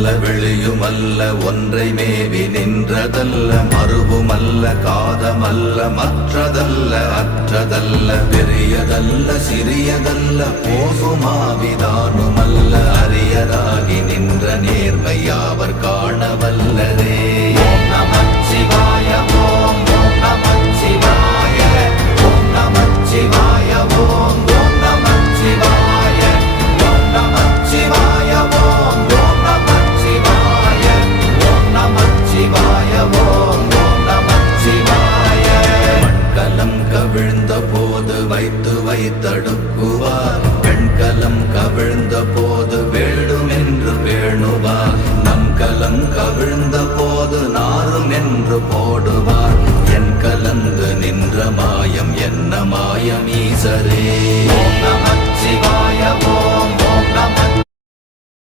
வெளியுமல்ல ஒன்றை மேவி நின்றதல்ல மறுவுமல்ல காதமல்ல மற்றதல்ல அற்றதல்ல பெரியதல்ல சிறியதல்ல போகுமாவிதானுமல்ல அரியராகி நின்ற நேர்மை யாவர் காணவல்லரே. ஓம் நமச்சிவாய ஓம் ஓம் நமச்சிவாய ஓம் நமச்சிவாய ஓம் ஓம் நமச்சிவாய ஓம் நமச்சிவாய ஓம் ஓம் நமச்சிவாய ஓம் நமச்சிவாய ஓம் ஓம் நமச்சிவாய. மண்கலம் கவிழ்ந்த போது வைத்து வைத்தடுக்குவார் பெண்கலம் கவிழ்ந்த போது வேடும் என்று வேணுவார் நம் கலம் கவிழ்ந்த போது நாரும் என்று போடுவார் என் கலந்து நின்ற மாயம் என்ன மாயம் ஈசரே. ஓம் நமச்சிவாய